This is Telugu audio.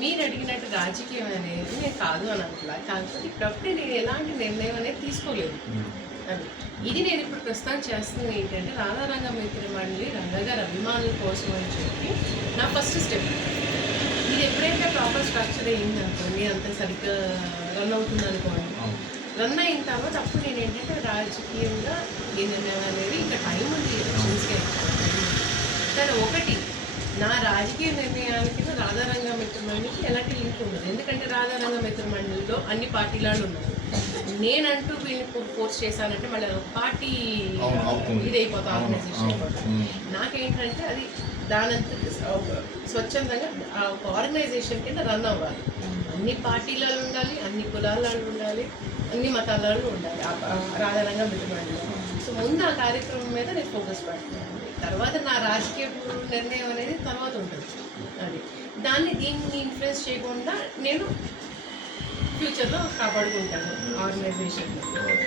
మీరు అడిగినట్టు రాజకీయం అనేది నేను కాదు అని అంటున్నా. కాకపోతే ఇప్పుడప్పుడే నేను ఎలాంటి నిర్ణయం అనేది తీసుకోలేదు. అది ఇది నేను ఇప్పుడు ప్రస్తుతం చేస్తుంది ఏంటంటే రాధారంగ మిత్ర మండలి రంగగారి అభిమానుల కోసం అని చెప్పి నా ఫస్ట్ స్టెప్. ఇది ఎప్పుడైతే ప్రాపర్ స్ట్రక్చర్ అయ్యింది అనుకోండి, అంత సరిగ్గా రన్ అవుతుంది అనుకోండి, రన్ అయిన తర్వాత అప్పుడు నేను ఏంటంటే రాజకీయంగా ఏ నిర్ణయం అనేది ఇంకా టైం ఉంది ఎలక్షన్స్కి. కానీ ఒకటి నా రాజకీయ నిర్ణయానికి రాధారంగ మిత్ర మండలికి ఎలాంటి లింక్ ఉండదు. ఎందుకంటే రాధారంగ మిత్ర మండలిలో అన్ని పార్టీలు ఉన్నారు. నేనంటూ వీళ్ళని పోస్ట్ చేశానంటే మళ్ళీ పార్టీ ఇదైపోతా, ఆర్గనైజేషన్ అయిపోతుంది. నాకేంటంటే అది దానంతటి స్వచ్ఛందంగా ఒక ఆర్గనైజేషన్ కింద రన్ అవ్వాలి. అన్ని పార్టీలలో ఉండాలి, అన్ని కులాలలో ఉండాలి, అన్ని మతాలలో ఉండాలి రాధారంగ మిత్ర మండలిలో. సో ముందు ఆ కార్యక్రమం మీద నేను ఫోకస్ పెడుతున్నాను. తర్వాత నా రాజకీయ నిర్ణయం అనేది తర్వాత ఉంటుంది. అది దీన్ని ఇన్ఫ్లుయెన్స్ చేయకుండా నేను ఫ్యూచర్లో కాపాడుకుంటాను ఆర్గనైజేషన్.